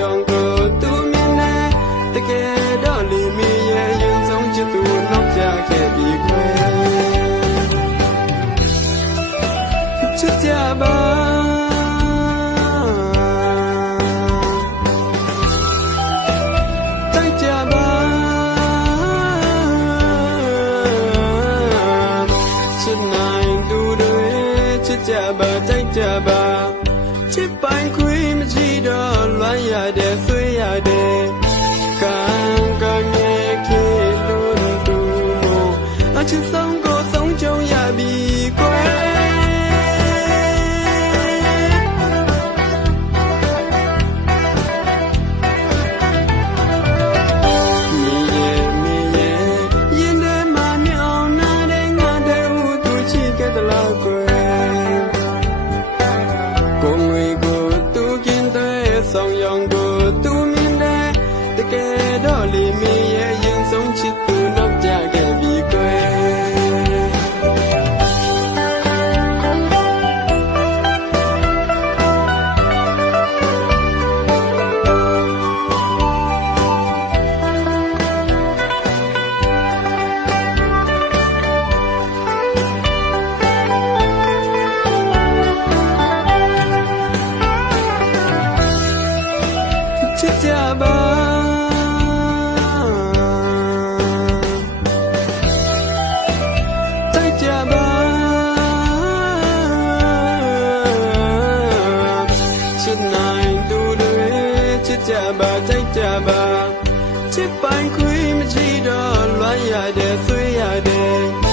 ရောင်ကိုသူမြင်နေတကယ်တော့လီမီရဲ့ရင်ဆုံးချစ်သူနောက်ကျခဲ့ပြီခွဲချစ်ကြပါတိုက်ကြပါချစ်နိုင်သူတွေချစ်ကြပါတိုက်ကြပါချစ်ပိုင်ခွေးမကြည့်တော့လွမ်းရတဲ့ဆွေးရတဲ့ကံကငယ်ခေလုံးသူမို့အချစ်ဆုံးကိုဆုံးကြုံရပြီကွယ်ဆောင်ရောင်ကိုသူမြင်တယ်တကယ်တော့လီမီရဲ့ရင်ဆုံးချစ်သူနောက်ကျခဲ့ပြီကွယ်ချစ်ကြပါတိုက်ကြပါချစ်နိုင်သူတွေချစ်ကြပါတိုက်ကြပါချစ်ပိုင်ခွေးမကြည့်တော့လွမ်းရတဲ့ဆွေးရတဲ့